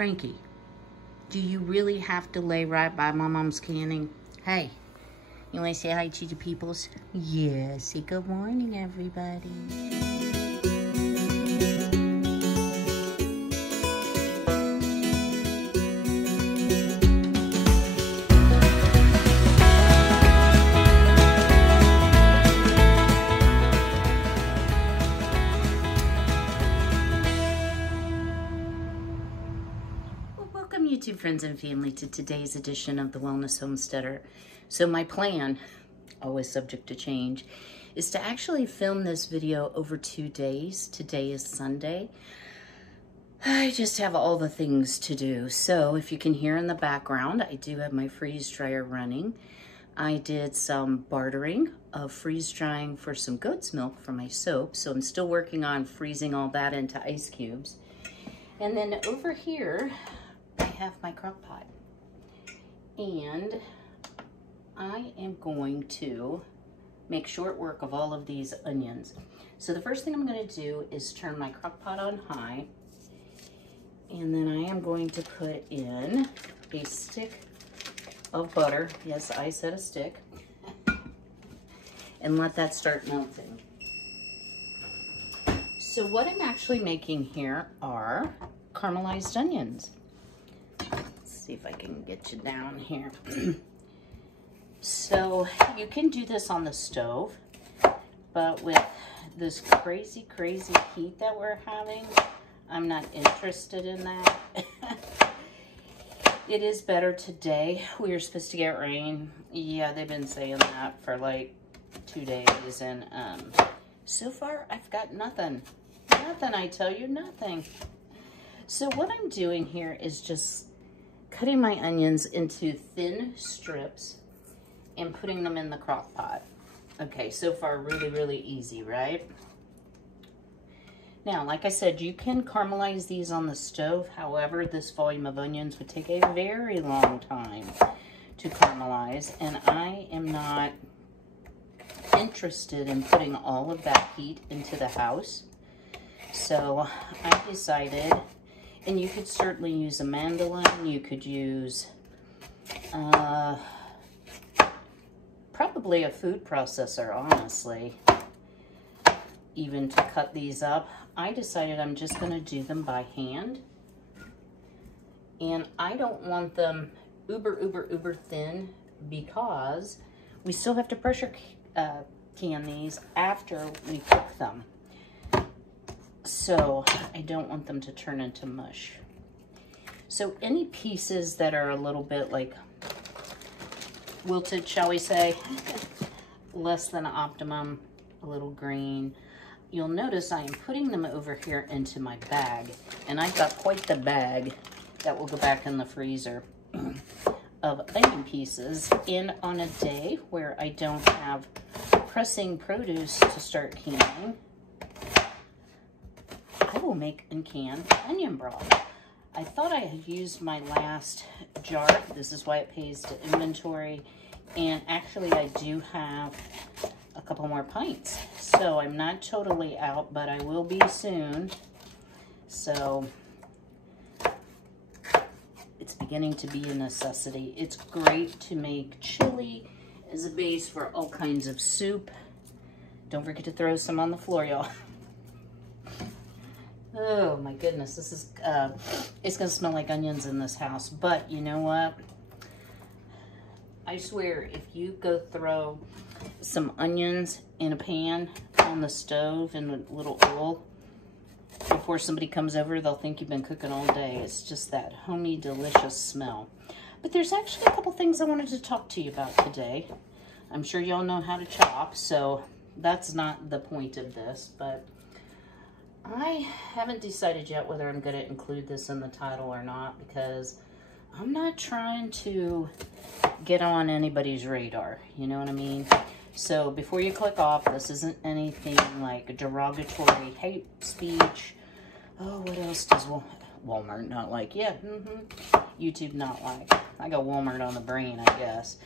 Frankie, do you really have to lay right by my mom's canning? Hey, you want to say hi to the peoples? Yeah, say good morning, everybody. Welcome, YouTube friends and family, to today's edition of the Wellness Homesteader. So my plan, always subject to change, is to actually film this video over 2 days. Today is Sunday. I just have all the things to do. So if you can hear in the background, I do have my freeze dryer running. I did some bartering of freeze drying for some goat's milk for my soap. So I'm still working on freezing all that into ice cubes. And then over here, I have my crock pot, and I am going to make short work of all of these onions. So the first thing I'm going to do is turn my crock pot on high, and then I am going to put in a stick of butter. Yes, I said a stick. And let that start melting. So what I'm actually making here are caramelized onions. See if I can get you down here. So you can do this on the stove, but with this crazy heat that we're having, I'm not interested in that. It is better today. We were supposed to get rain. Yeah, they've been saying that for like 2 days, and so far I've got nothing. Nothing, I tell you, nothing. So what I'm doing here is just cutting my onions into thin strips and putting them in the crock pot. Okay, so far really easy, right? Now, like I said, you can caramelize these on the stove. However, this volume of onions would take a very long time to caramelize, and I am not interested in putting all of that heat into the house. So I decided, and you could certainly use a mandolin, you could use probably a food processor, honestly, even to cut these up. I decided I'm just going to do them by hand, and I don't want them uber thin because we still have to pressure can these after we cook them. So I don't want them to turn into mush. So any pieces that are a little bit like wilted, shall we say, less than optimum, a little green, you'll notice I am putting them over here into my bag, and I've got quite the bag that will go back in the freezer of onion pieces. And on a day where I don't have pressing produce to start canning, I will make uncanned onion broth. I thought I had used my last jar. This is why it pays to inventory. And actually I do have a couple more pints. So I'm not totally out, but I will be soon. So it's beginning to be a necessity. It's great to make chili as a base for all kinds of soup. Don't forget to throw some on the floor, y'all. Oh my goodness, this is, it's gonna smell like onions in this house, but you know what? I swear, if you go throw some onions in a pan on the stove in a little oil, before somebody comes over, they'll think you've been cooking all day. It's just that homey, delicious smell. But there's actually a couple things I wanted to talk to you about today. I'm sure y'all know how to chop, so that's not the point of this, but I haven't decided yet whether I'm going to include this in the title or not, because I'm not trying to get on anybody's radar, you know what I mean? So before you click off, this isn't anything like derogatory hate speech. Oh, what else does Walmart not like? Yeah, YouTube not like. I got Walmart on the brain, I guess.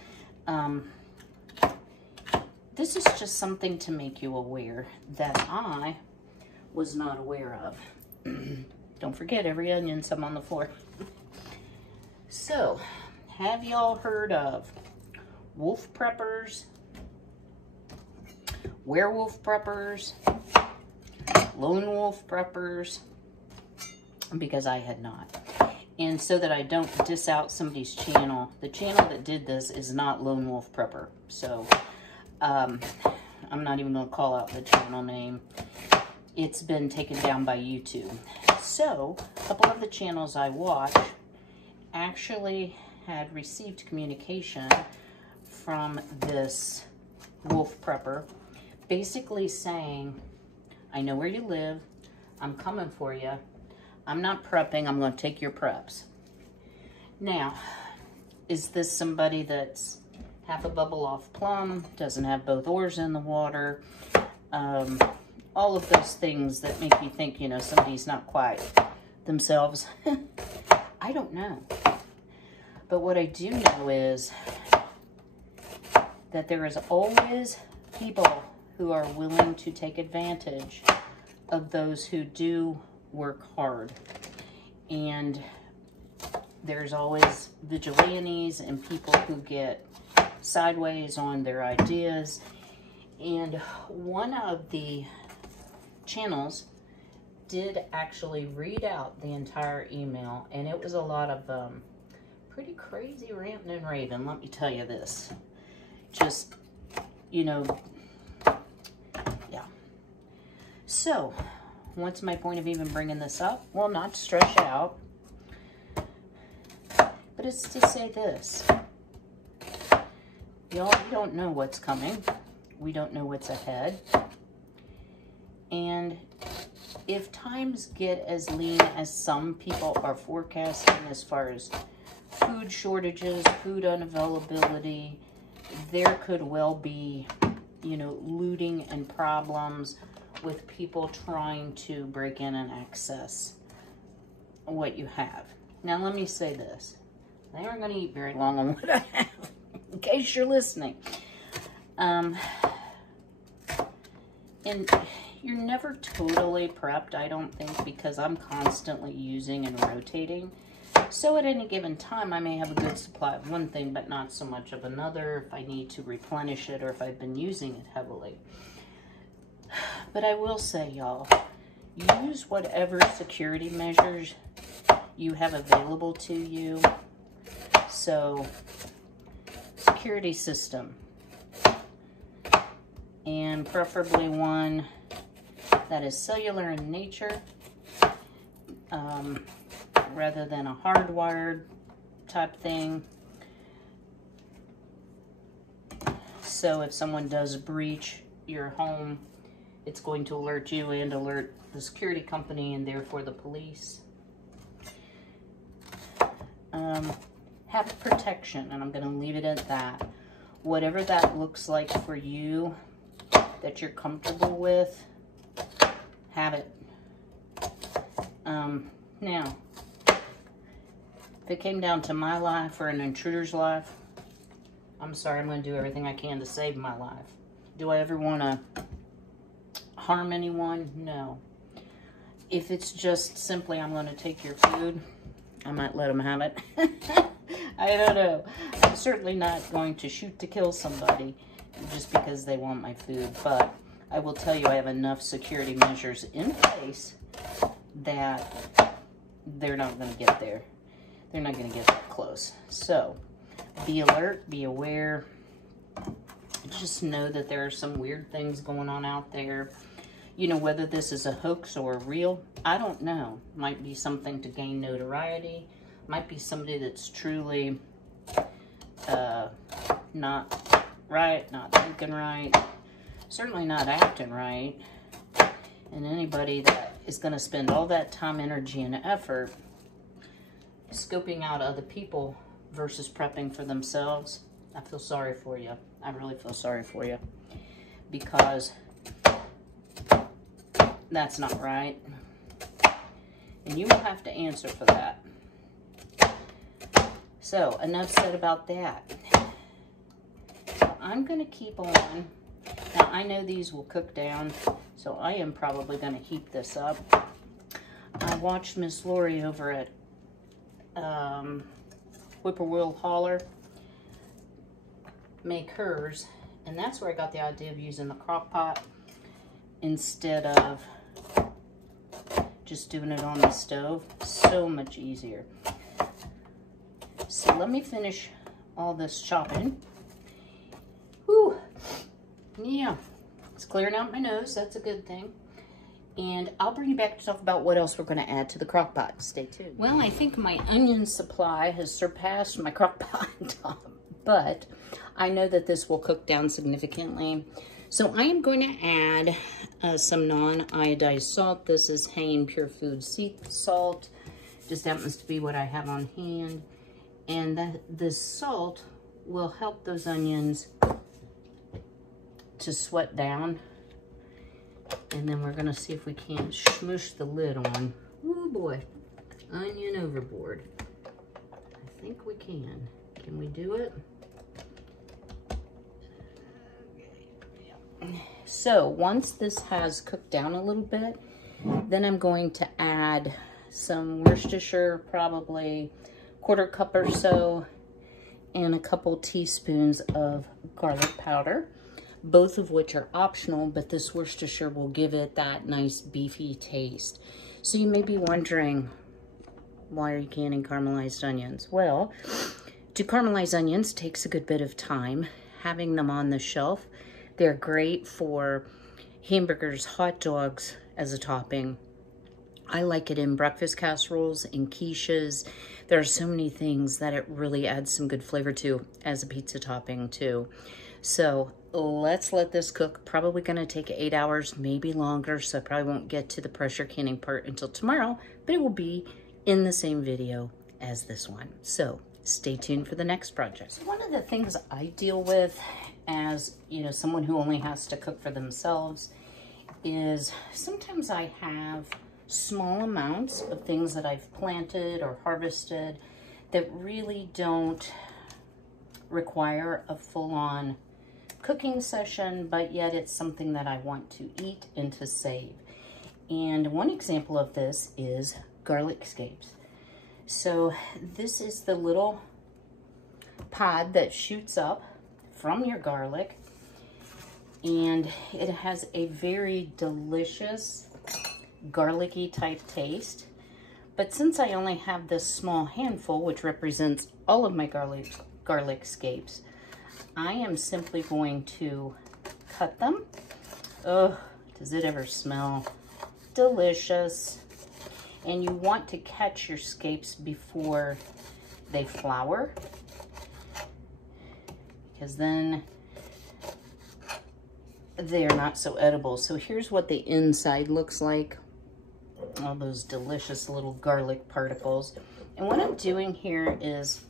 This is just something to make you aware that I was not aware of. Don't forget, every onion, some on the floor. So, have y'all heard of wolf preppers, werewolf preppers, lone wolf preppers? Because I had not. And so that I don't diss out somebody's channel, the channel that did this is not Lone Wolf Prepper. So, I'm not even going to call out the channel name. It's been taken down by YouTube. So, a couple of the channels I watch actually had received communication from this wolf prepper, basically saying, I know where you live, I'm coming for you, I'm not prepping, I'm going to take your preps. Now, is this somebody that's half a bubble off plumb, doesn't have both oars in the water, all of those things that make you think, you know, somebody's not quite themselves? I don't know. But what I do know is that there is always people who are willing to take advantage of those who do work hard. And there's always vigilantes and people who get sideways on their ideas. And one of the channels did actually read out the entire email, and it was a lot of pretty crazy ranting and raving, let me tell you this. Just, you know, yeah. So, what's my point of even bringing this up? Well, not to stress out, but it's to say this. Y'all, we don't know what's coming. We don't know what's ahead. And if times get as lean as some people are forecasting as far as food shortages, food unavailability, there could well be, you know, looting and problems with people trying to break in and access what you have. Now, let me say this. They aren't going to eat very long on what I have, in case you're listening. And you're never totally prepped, I don't think, because I'm constantly using and rotating. So at any given time, I may have a good supply of one thing, but not so much of another if I need to replenish it or if I've been using it heavily. But I will say, y'all, use whatever security measures you have available to you. So, security system. And preferably one that is cellular in nature, rather than a hardwired type thing. So if someone does breach your home, it's going to alert you and alert the security company and therefore the police. Have protection, and I'm going to leave it at that. Whatever that looks like for you, that you're comfortable with, have it. Now, if it came down to my life or an intruder's life, I'm sorry, I'm going to do everything I can to save my life. Do I ever want to harm anyone? No. If it's just simply I'm going to take your food, I might let them have it. I don't know. I'm certainly not going to shoot to kill somebody just because they want my food, but I will tell you I have enough security measures in place that they're not going to get there. They're not going to get that close. So, be alert, be aware. Just know that there are some weird things going on out there. You know, whether this is a hoax or real, I don't know. Might be something to gain notoriety. Might be somebody that's truly not right, not thinking right, certainly not acting right. And anybody that is going to spend all that time, energy, and effort scoping out other people versus prepping for themselves, I feel sorry for you. I really feel sorry for you, because that's not right. And you will have to answer for that. So, enough said about that. So, I'm going to keep on. Now, I know these will cook down, so I am probably going to heat this up. I watched Miss Lori over at Whippoorwill Holler make hers, and that's where I got the idea of using the crock pot instead of just doing it on the stove. So much easier. So let me finish all this chopping. Whew. Yeah, it's clearing out my nose. That's a good thing. And I'll bring you back to talk about what else we're going to add to the crock pot. Stay tuned. Well, I think my onion supply has surpassed my crock pot top, but I know that this will cook down significantly. So I am going to add some non-iodized salt. This is Hain Pure Food Sea Salt. Just happens to be what I have on hand. And this salt will help those onions to sweat down. And then we're gonna see if we can't smoosh the lid on. Oh boy, onion overboard. I think we can. Can we do it? So once this has cooked down a little bit, then I'm going to add some Worcestershire, probably 1/4 cup or so, and a couple teaspoons of garlic powder, both of which are optional, but this Worcestershire will give it that nice beefy taste. So you may be wondering, why are you canning caramelized onions? Well, to caramelize onions takes a good bit of time. Having them on the shelf, they're great for hamburgers, hot dogs as a topping. I like it in breakfast casseroles, in quiches. There are so many things that it really adds some good flavor to as a pizza topping too. So let's let this cook. Probably gonna take 8 hours, maybe longer, so I probably won't get to the pressure canning part until tomorrow, but it will be in the same video as this one. So stay tuned for the next project. So one of the things I deal with as, someone who only has to cook for themselves is sometimes I have small amounts of things that I've planted or harvested that really don't require a full-on cooking session, but yet it's something that I want to eat and to save. And one example of this is garlic scapes. So this is the little pod that shoots up from your garlic, and it has a very delicious garlicky type taste. But since I only have this small handful, which represents all of my garlic scapes, I am simply going to cut them. Oh, does it ever smell delicious? And you want to catch your scapes before they flour, because then they're not so edible. So here's what the inside looks like. All those delicious little garlic particles. And what I'm doing here is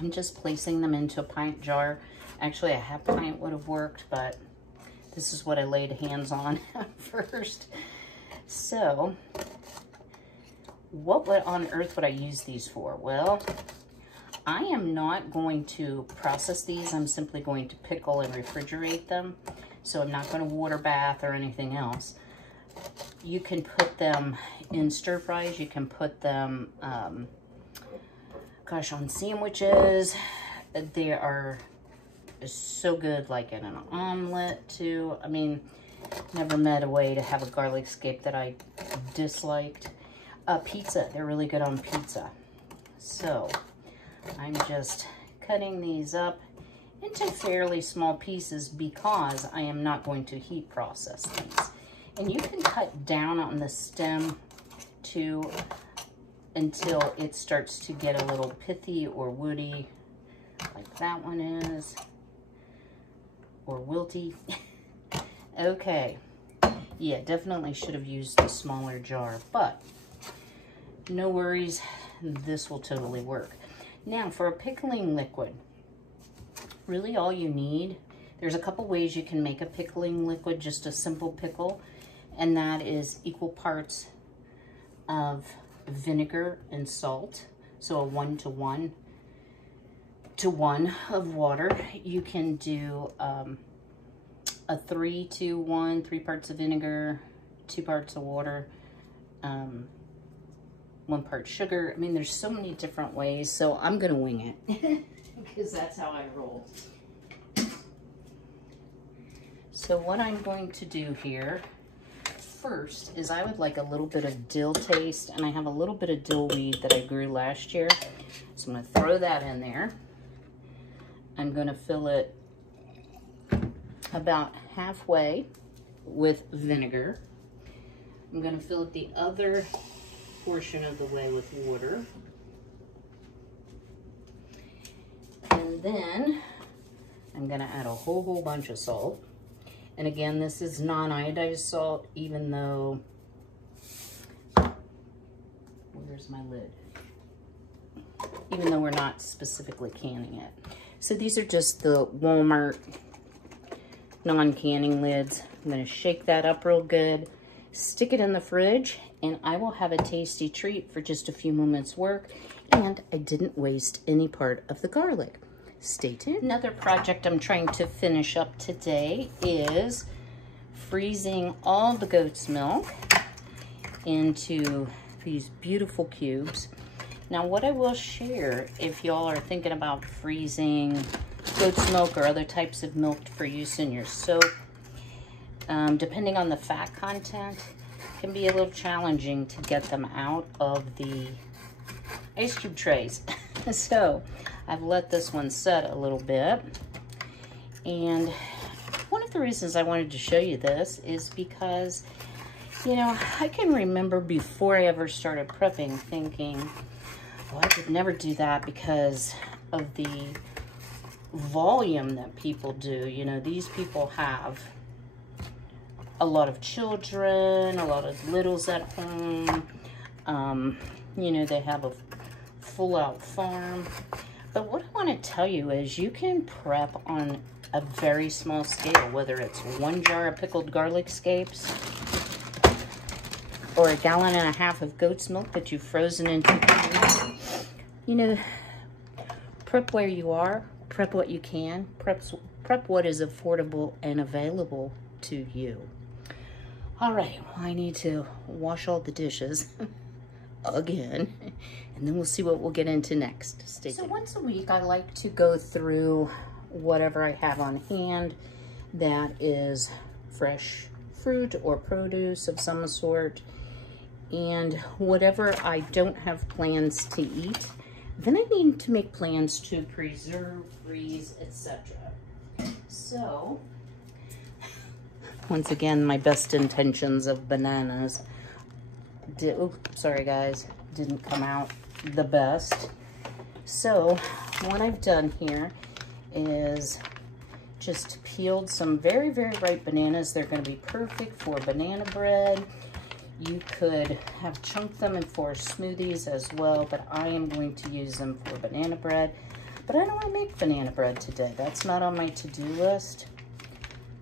I'm just placing them into a pint jar. Actually, a half pint would have worked, but this is what I laid hands on first. So what on earth would I use these for? Well, I am not going to process these. I'm simply going to pickle and refrigerate them. So I'm not going to water bath or anything else. You can put them in stir fries. You can put them, gosh, on sandwiches. They are so good, like in an omelet too. I mean, never met a way to have a garlic scape that I disliked. Pizza, they're really good on pizza. So I'm just cutting these up into fairly small pieces because I am not going to heat process these. And you can cut down on the stem too until it starts to get a little pithy or woody, like that one is, or wilty. Okay, yeah, definitely should have used the smaller jar, but no worries, this will totally work. Now for a pickling liquid, really all you need, there's a couple ways you can make a pickling liquid, just a simple pickle, and that is equal parts of vinegar and salt, so a 1 to 1 to 1 of water. You can do a 3 to 1, 3 parts of vinegar, 2 parts of water. 1 part sugar. I mean, there's so many different ways, so I'm gonna wing it because that's how I roll. So what I'm going to do here first is I would like a little bit of dill taste, and I have a little bit of dill weed that I grew last year. So I'm gonna throw that in there. I'm gonna fill it about halfway with vinegar. I'm gonna fill it the other portion of the way with water. And then I'm gonna add a whole bunch of salt. And again, this is non-iodized salt, even though, where's my lid? Even though we're not specifically canning it. So these are just the Walmart non-canning lids. I'm gonna shake that up real good, stick it in the fridge, and I will have a tasty treat for just a few moments work. And I didn't waste any part of the garlic. Stay tuned. Another project I'm trying to finish up today is freezing all the goat's milk into these beautiful cubes. Now, what I will share, if y'all are thinking about freezing goat's milk or other types of milk for use in your soap, depending on the fat content, it can be a little challenging to get them out of the ice cube trays. So I've let this one set a little bit. And one of the reasons I wanted to show you this is because, you know, I can remember before I ever started prepping thinking, well, I could never do that because of the volume that people do. You know, these people have a lot of children, a lot of littles at home. You know, they have a full-out farm. But what I want to tell you is you can prep on a very small scale, whether it's 1 jar of pickled garlic scapes or 1.5 gallons of goat's milk that you've frozen into cubes. You know, prep where you are, prep what you can, prep what is affordable and available to you. All right, well, I need to wash all the dishes again, and then we'll see what we'll get into next. Stay tuned. So once a week, I like to go through whatever I have on hand that is fresh fruit or produce of some sort, and whatever I don't have plans to eat, then I need to make plans to preserve, freeze, etc. So, once again, my best intentions of bananas sorry guys, didn't come out the best. So what I've done here is just peeled some very ripe bananas. They're going to be perfect for banana bread. You could have chunked them in for smoothies as well, but I am going to use them for banana bread. But I don't want to make banana bread today. That's not on my to-do list.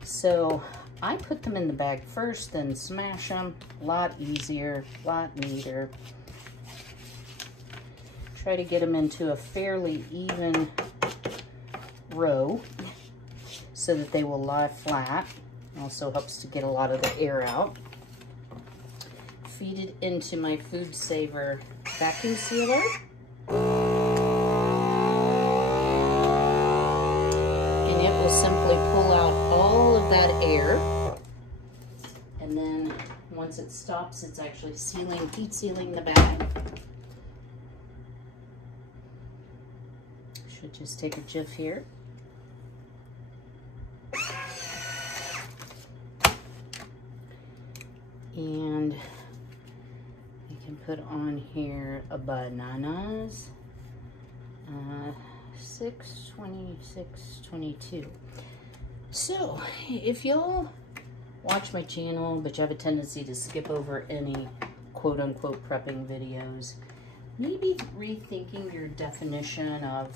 So I put them in the bag first, then smash them. A lot easier, a lot neater. Try to get them into a fairly even row so that they will lie flat. Also helps to get a lot of the air out. Feed it into my Food Saver vacuum sealer. And it will simply pull out all of that air. And then once it stops, it's actually heat sealing the bag. Should just take a jiff here. And you can put on here a bananas, 6, 26, 22. So if y'all watch my channel, but you have a tendency to skip over any quote-unquote prepping videos, maybe rethinking your definition of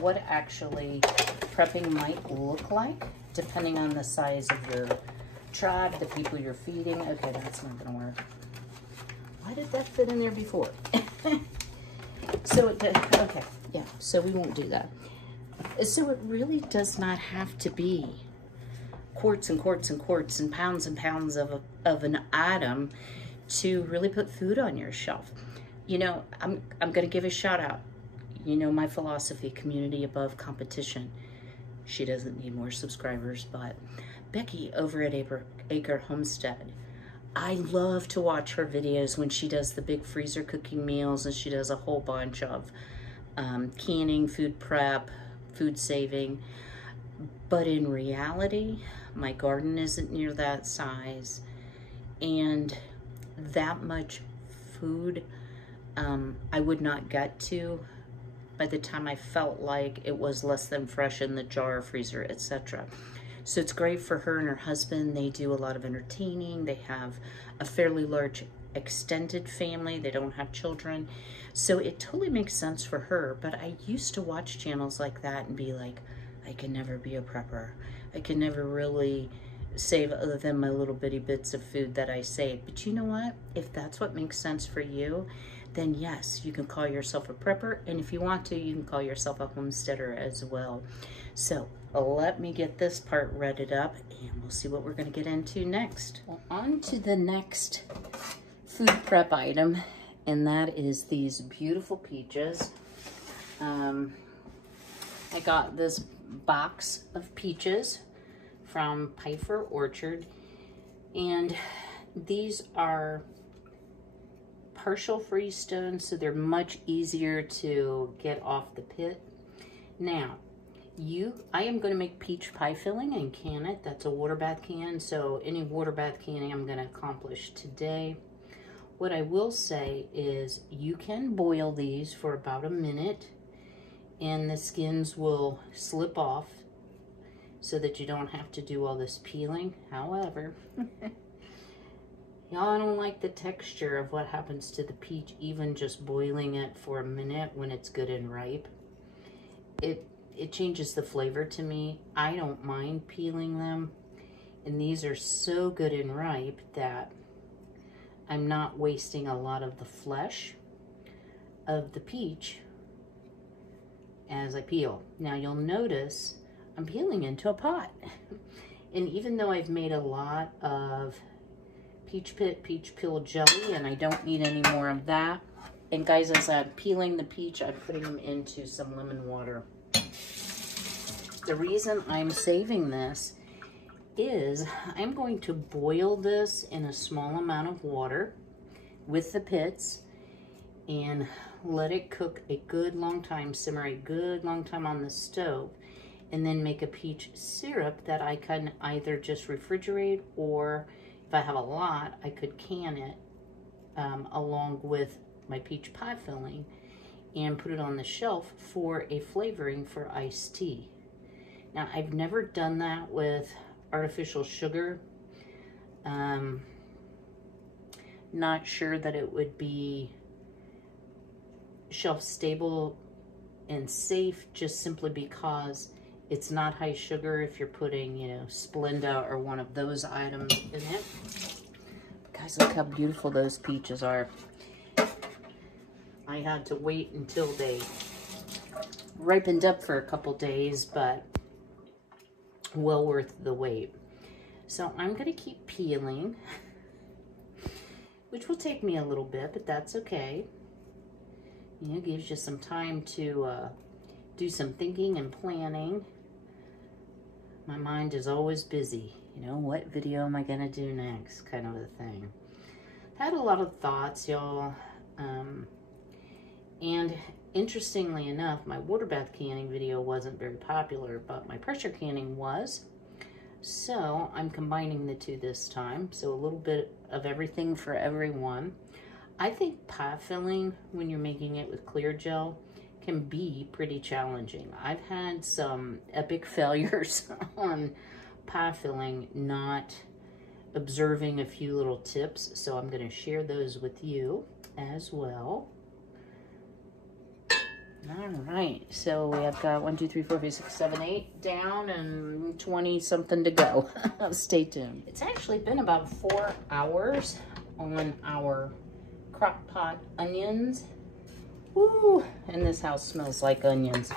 what actually prepping might look like, depending on the size of your tribe, the people you're feeding. Okay, that's not gonna work. Why did that fit in there before? So okay, yeah, so we won't do that. So it really does not have to be quarts and quarts and quarts and pounds of an item to really put food on your shelf. You know, I'm gonna give a shout out. You know my philosophy, community above competition. She doesn't need more subscribers, but Becky over at Acre Homestead, I love to watch her videos when she does the big freezer cooking meals, and she does a whole bunch of canning, food prep, food saving. But in reality, my garden isn't near that size, and that much food I would not get to by the time I felt like it was less than fresh in the jar, freezer, etc. So it's great for her and her husband. They do a lot of entertaining. They have a fairly large extended family. They don't have children. So it totally makes sense for her. But I used to watch channels like that and be like, I can never be a prepper. I can never really save other than my little bitty bits of food that I save. But you know what? If that's what makes sense for you, then yes, you can call yourself a prepper. And if you want to, you can call yourself a homesteader as well. So let me get this part readied up, and we'll see what we're going to get into next. Well, on to the next food prep item, and that is these beautiful peaches. I got this box of peaches from Pfeiffer Orchard, and these are partial freestone, so they're much easier to get off the pit. Now, I am going to make peach pie filling and can it. That's a water bath can, so any water bath canning I'm going to accomplish today. What I will say is you can boil these for about a minute, and the skins will slip off so that you don't have to do all this peeling. However, y'all don't like the texture of what happens to the peach, even just boiling it for a minute when it's good and ripe. It changes the flavor to me. I don't mind peeling them, and these are so good and ripe that I'm not wasting a lot of the flesh of the peach as I peel. Now you'll notice I'm peeling into a pot. And even though I've made a lot of peach peel jelly, and I don't need any more of that. And guys, as I'm peeling the peach, I'm putting them into some lemon water. The reason I'm saving this is I'm going to boil this in a small amount of water with the pits and let it cook a good long time, simmer a good long time on the stove, and then make a peach syrup that I can either just refrigerate, or if I have a lot, I could can it along with my peach pie filling and put it on the shelf for a flavoring for iced tea. Now, I've never done that with artificial sugar. Not sure that it would be shelf stable and safe, just simply because it's not high sugar if you're putting, you know, Splenda or one of those items in it. But guys, look how beautiful those peaches are. I had to wait until they ripened up for a couple days, but well worth the wait. So I'm going to keep peeling, which will take me a little bit, but that's okay. You know, it gives you some time to do some thinking and planning. My mind is always busy. You know, what video am I going to do next? Kind of a thing. I had a lot of thoughts, y'all. And interestingly enough, my water bath canning video wasn't very popular, but my pressure canning was. So I'm combining the two this time. So a little bit of everything for everyone. I think pie filling, when you're making it with clear gel, can be pretty challenging. I've had some epic failures on pie filling, not observing a few little tips. So I'm going to share those with you as well. All right, so we have got 1, 2, 3, 4, 5, 6, 7, 8 down and 20 something to go. Stay tuned. It's actually been about 4 hours on our crock pot onions. Woo! And this house smells like onions.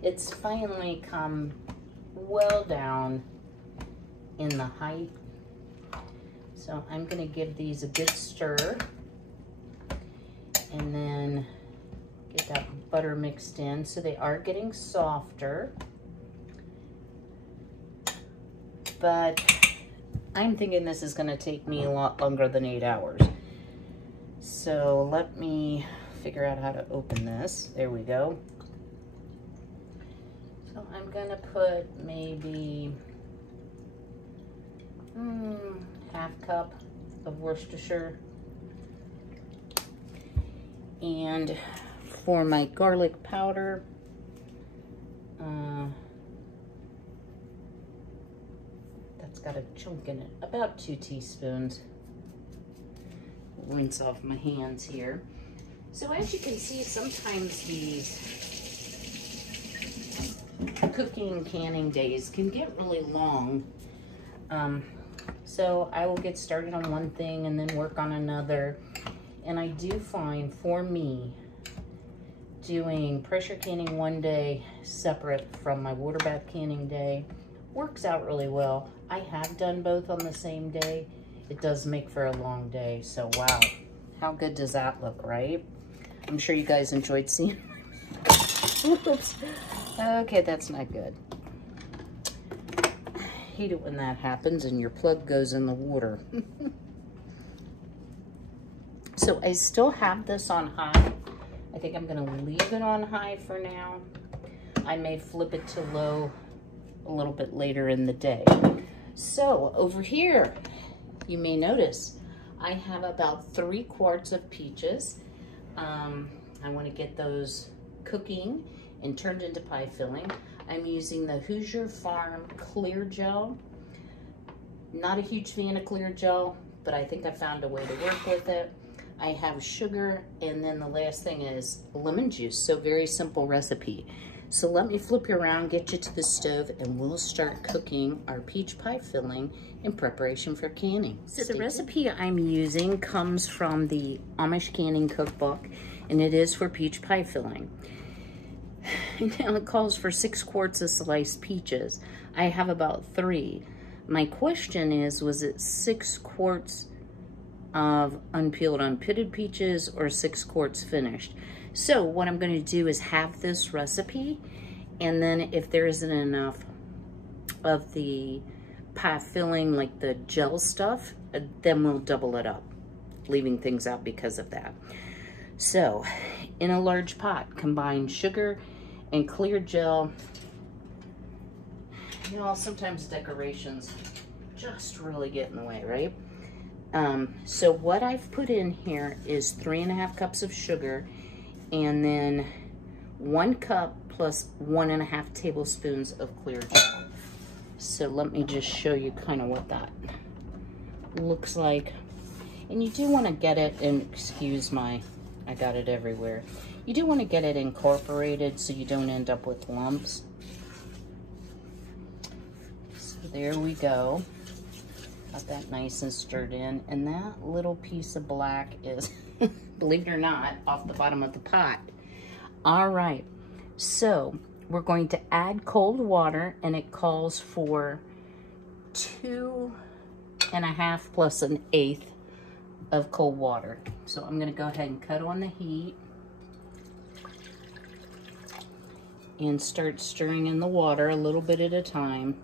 It's finally come well down in the height. So So I'm gonna give these a good stir and then get that butter mixed in. So they are getting softer, but I'm thinking this is gonna take me a lot longer than 8 hours. So let me figure out how to open this. There we go. So I'm gonna put maybe half cup of Worcestershire. And for my garlic powder, that's got a chunk in it, about 2 teaspoons. Rinse off my hands here. So as you can see, sometimes these cooking canning days can get really long. So I will get started on one thing and then work on another. And I do find, for me, doing pressure canning one day separate from my water bath canning day works out really well. I have done both on the same day. It does make for a long day. So wow, how good does that look, right? I'm sure you guys enjoyed seeing Oops. Okay, that's not good. I hate it when that happens and your plug goes in the water. So I still have this on high. I think I'm gonna leave it on high for now. I may flip it to low a little bit later in the day. So over here, you may notice I have about 3 quarts of peaches. I wanna get those cooking and turned into pie filling. I'm using the Hoosier Farm clear gel. Not a huge fan of clear gel, but I think I found a way to work with it. I have sugar, and then the last thing is lemon juice. So very simple recipe. So let me flip you around, get you to the stove, and we'll start cooking our peach pie filling in preparation for canning. So the recipe I'm using comes from the Amish Canning Cookbook, and it is for peach pie filling. Now it calls for 6 quarts of sliced peaches. I have about 3. My question is, was it 6 quarts of unpeeled, unpitted peaches or 6 quarts finished? So what I'm going to do is have this recipe, and then if there isn't enough of the pie filling, like the gel stuff, then we'll double it up, leaving things out because of that. So in a large pot, combine sugar and clear gel. You know, sometimes decorations just really get in the way, right? So what I've put in here is 3.5 cups of sugar, and then 1 cup plus 1.5 tablespoons of clear gel. So let me just show you kind of what that looks like. And you do want to get it, and excuse my, I got it everywhere. You do want to get it incorporated so you don't end up with lumps. So there we go. Got that nice and stirred in. And that little piece of black is, believe it or not, off the bottom of the pot. All right, so we're going to add cold water, and it calls for 2.5 plus 1/8 of cold water. So I'm gonna go ahead and cut on the heat and start stirring in the water a little bit at a time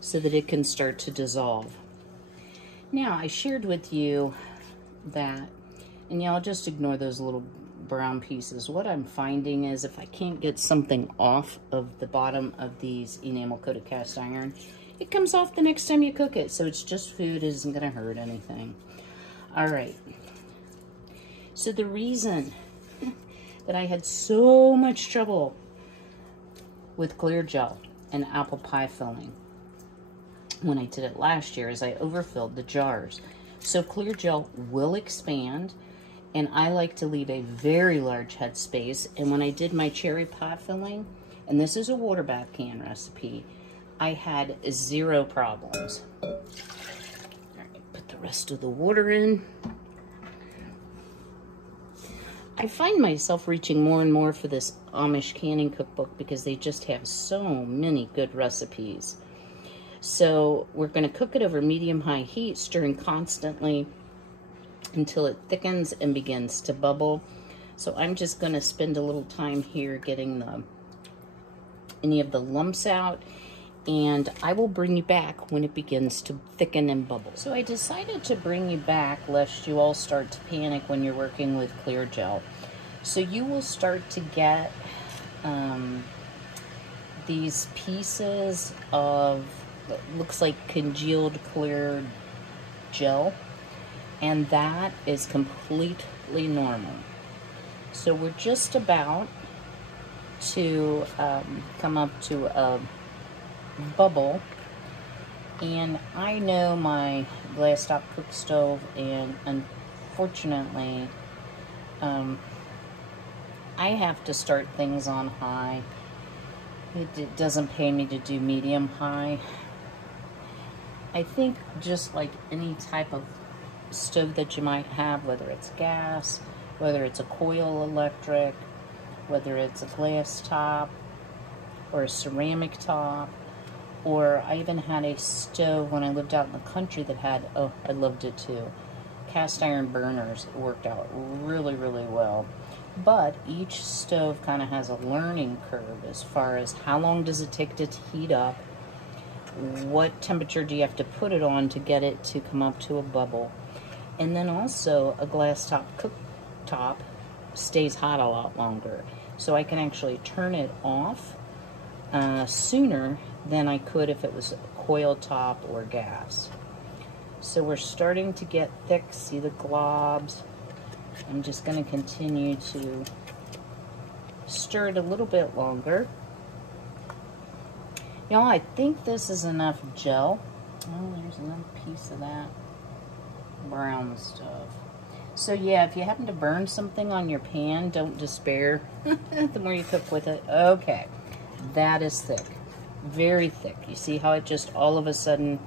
so that it can start to dissolve. Now, I shared with you that, and y'all just ignore those little brown pieces. What I'm finding is if I can't get something off of the bottom of these enamel coated cast iron, it comes off the next time you cook it. So it's just food, it isn't gonna hurt anything. All right. So the reason that I had so much trouble with clear gel and apple pie filling when I did it last year is I overfilled the jars. So clear gel will expand, and I like to leave a very large head space. And when I did my cherry pie filling, and this is a water bath can recipe, I had 0 problems. All right, put the rest of the water in. I find myself reaching more and more for this Amish Canning Cookbook because they just have so many good recipes. So we're going to cook it over medium-high heat, stirring constantly until it thickens and begins to bubble. So I'm just going to spend a little time here getting any of the lumps out, and I will bring you back when it begins to thicken and bubble. So I decided to bring you back lest you all start to panic when you're working with clear gel. So you will start to get these pieces of what looks like congealed clear gel, and that is completely normal. So we're just about to come up to a bubble, and I know my glass top cook stove, and unfortunately I have to start things on high. It doesn't pay me to do medium high. I think just like any type of stove that you might have, whether it's gas, whether it's a coil electric, whether it's a glass top or a ceramic top, or I even had a stove when I lived out in the country that had, oh, I loved it too, cast iron burners. It worked out really, really well. But each stove kind of has a learning curve as far as how long does it take to heat up, what temperature do you have to put it on to get it to come up to a bubble. And then also a glass top cooktop stays hot a lot longer. So I can actually turn it off sooner than I could if it was a coil top or gas. So we're starting to get thick, see the globs. I'm just going to continue to stir it a little bit longer. Y'all, I think this is enough gel. Oh, there's another piece of that brown stuff. So yeah, if you happen to burn something on your pan, don't despair. The more you cook with it. Okay, that is thick. Very thick. You see how it just all of a sudden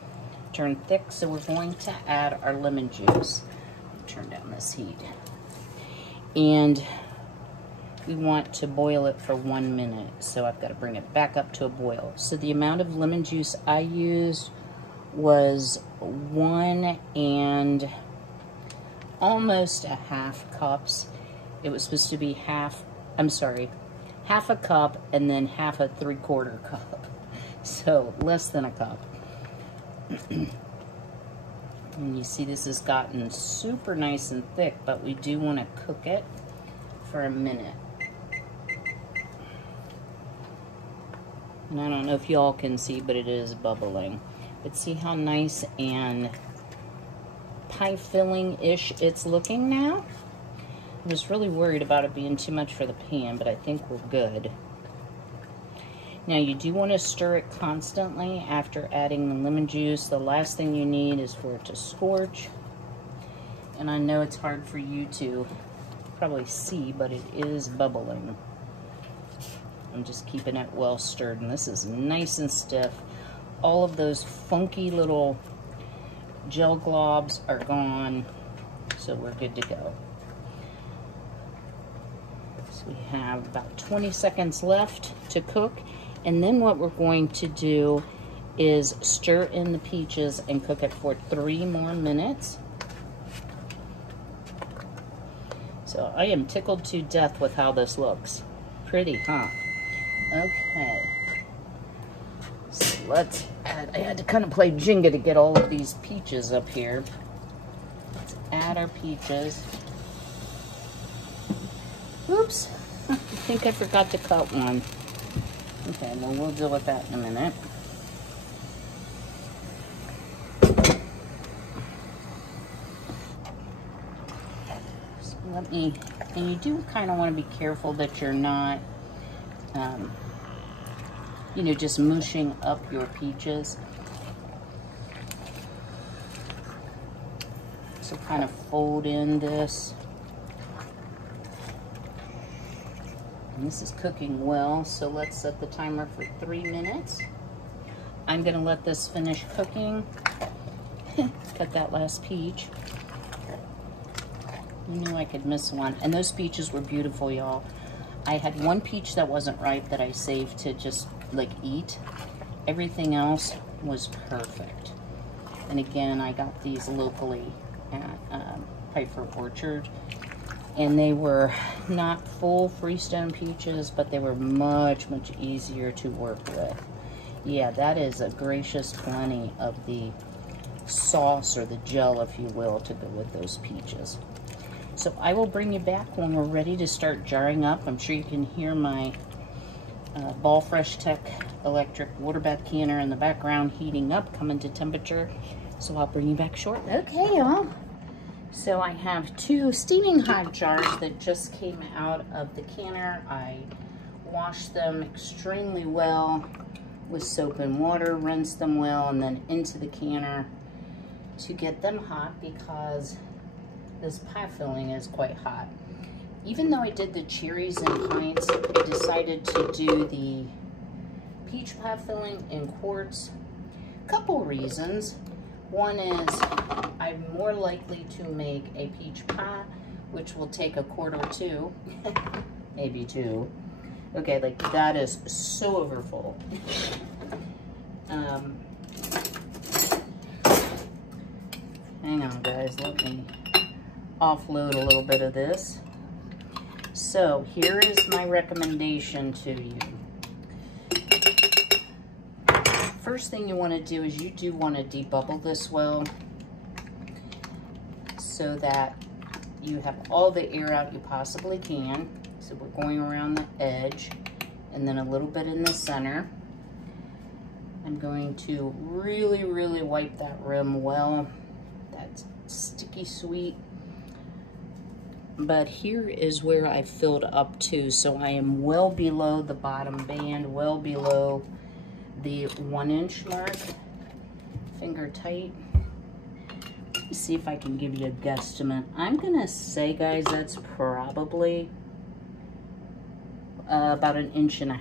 turned thick? So we're going to add our lemon juice. Turn down this heat. And we want to boil it for 1 minute. So I've got to bring it back up to a boil. So the amount of lemon juice I used was 1 and almost a half cups. It was supposed to be half a cup and then half a 3/4 cup. So less than a cup. And you see this has gotten super nice and thick, but we do want to cook it for a minute. And I don't know if y'all can see, but it is bubbling. But see how nice and pie filling-ish it's looking now? I was really worried about it being too much for the pan, but I think we're good. Now you do want to stir it constantly after adding the lemon juice. The last thing you need is for it to scorch. And I know it's hard for you to probably see, but it is bubbling. I'm just keeping it well stirred, and this is nice and stiff. All of those funky little gel globs are gone, so we're good to go. So we have about 20 seconds left to cook. And then what we're going to do is stir in the peaches and cook it for 3 more minutes. So I am tickled to death with how this looks. Pretty, huh? Okay. So let's add, I had to kind of play Jenga to get all of these peaches up here. Let's add our peaches. Oops, I think I forgot to cut one. Okay, well, we'll deal with that in a minute. So let me, and you do kind of want to be careful that you're not, you know, just mushing up your peaches. So kind of fold in this. And this is cooking well, so let's set the timer for 3 minutes. I'm going to let this finish cooking. Cut that last peach. I knew I could miss one. And those peaches were beautiful, y'all. I had one peach that wasn't ripe that I saved to just, like, eat. Everything else was perfect. And again, I got these locally at Piper Orchard. And they were not full Freestone peaches, but they were much, much easier to work with. Yeah, that is a gracious plenty of the sauce, or the gel, if you will, to go with those peaches. So I will bring you back when we're ready to start jarring up. I'm sure you can hear my Ball Fresh Tech electric water bath canner in the background heating up, coming to temperature. So I'll bring you back shortly. Okay, y'all. So I have 2 steaming hot jars that just came out of the canner. I washed them extremely well with soap and water, rinsed them well, and then into the canner to get them hot, because this pie filling is quite hot. Even though I did the cherries in pints, I decided to do the peach pie filling in quarts. Couple reasons. One is I'm more likely to make a peach pie, which will take a quart or 2, maybe 2. Okay, like that is so overfull. Hang on, guys, let me offload a little bit of this. So here is my recommendation to you. First thing you want to do is you do want to debubble this well, so that you have all the air out you possibly can. So we're going around the edge and then a little bit in the center. I'm going to really, really wipe that rim well. That's sticky sweet. But here is where I filled up to. So I am well below the bottom band, well below the 1-inch mark. Finger tight. Let me see if I can give you a guesstimate. I'm gonna say, guys, that's probably about 1.5 inches.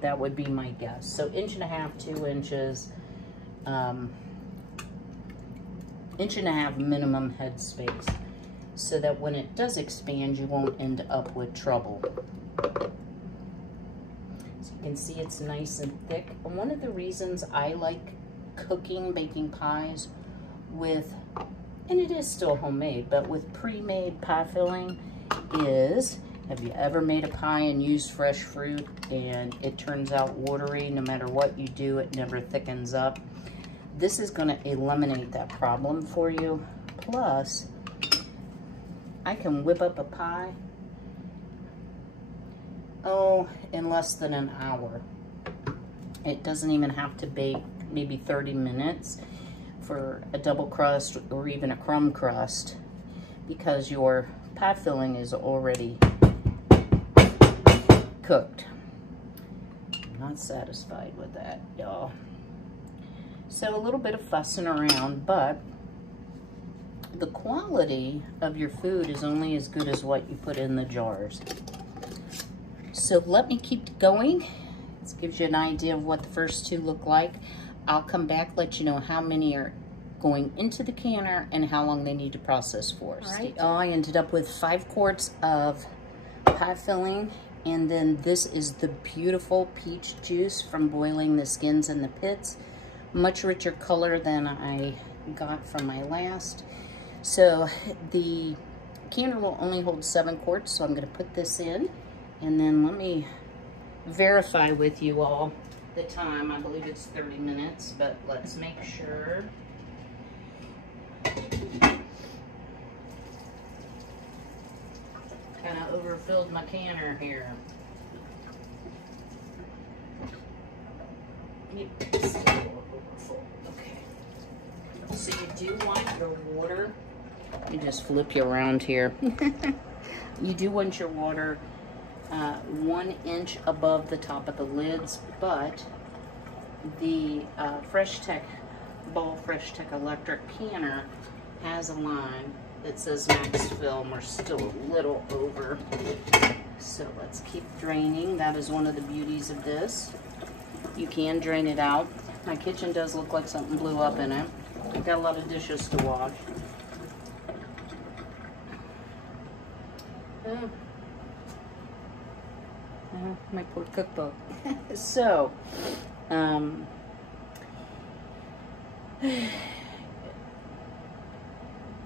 That would be my guess. So 1.5 inches, 2 inches, 1.5 inches minimum head space, so that when it does expand, you won't end up with trouble. So you can see it's nice and thick. And one of the reasons I like cooking, baking pies with, and it is still homemade, but with pre-made pie filling is, have you ever made a pie and used fresh fruit and it turns out watery? No matter what you do, it never thickens up. This is going to eliminate that problem for you. Plus, I can whip up a pie, in less than an hour. It doesn't even have to bake maybe 30 minutes for a double crust or even a crumb crust, because your pie filling is already cooked. I'm not satisfied with that, y'all. So a little bit of fussing around, but the quality of your food is only as good as what you put in the jars. So let me keep going. This gives you an idea of what the first 2 look like. I'll come back, let you know how many are going into the canner and how long they need to process for. All right, I ended up with 5 quarts of pie filling, and then this is the beautiful peach juice from boiling the skins and the pits. Much richer color than I got from my last. So the canner will only hold 7 quarts, so I'm going to put this in, and then let me verify with you all the time. I believe it's 30 minutes, but let's make sure. Kind of overfilled my canner here. Yep, still a little overfull. Okay. So you do want your water, let me just flip you around here. You do want your water 1 inch above the top of the lids, but the Ball Fresh Tech electric canner has a line that says max fill, and we're still a little over. So let's keep draining. That is one of the beauties of this. You can drain it out. My kitchen does look like something blew up in it. I've got a lot of dishes to wash. My poor cookbook. So,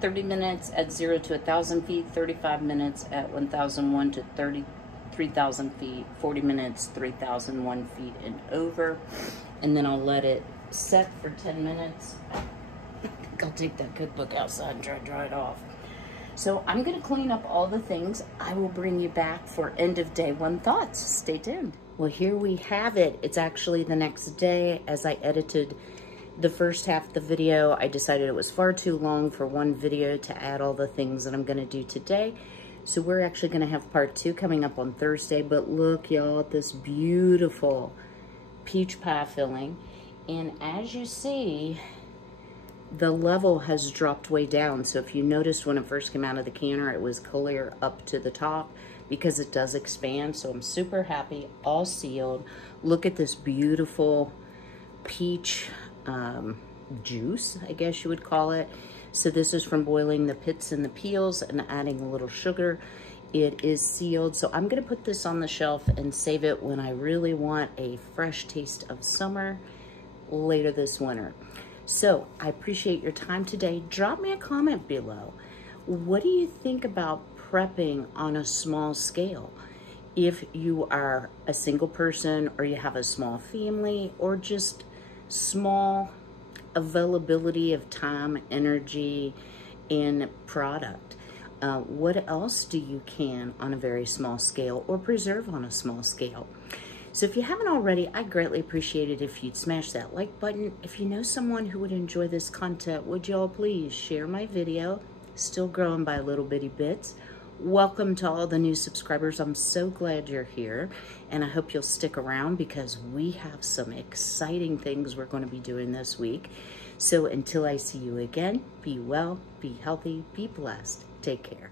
30 minutes at 0 to 1,000 feet, 35 minutes at 1,001 to 33,000 feet, 40 minutes, 3,001 feet and over. And then I'll let it set for 10 minutes. I think I'll take that cookbook outside and try to dry it off. So I'm gonna clean up all the things. I will bring you back for end of day one thoughts. Stay tuned. Well, here we have it. It's actually the next day. As I edited the first half of the video, I decided it was far too long for one video to add all the things that I'm gonna do today. So we're actually gonna have part 2 coming up on Thursday, but look y'all at this beautiful peach pie filling. And as you see, the level has dropped way down. So if you noticed when it first came out of the canner, it was clear up to the top because it does expand. So I'm super happy, all sealed. Look at this beautiful peach juice, I guess you would call it. So this is from boiling the pits and the peels and adding a little sugar. It is sealed. So I'm gonna put this on the shelf and save it when I really want a fresh taste of summer later this winter. So I appreciate your time today. Drop me a comment below. What do you think about prepping on a small scale? If you are a single person or you have a small family or just small availability of time, energy, and product. What else do you can on a very small scale or preserve on a small scale? So if you haven't already, I'd greatly appreciate it if you'd smash that like button. If you know someone who would enjoy this content, would y'all please share my video? Still growing by little bitty bits. Welcome to all the new subscribers. I'm so glad you're here, and I hope you'll stick around because we have some exciting things we're going to be doing this week. So until I see you again, be well, be healthy, be blessed. Take care.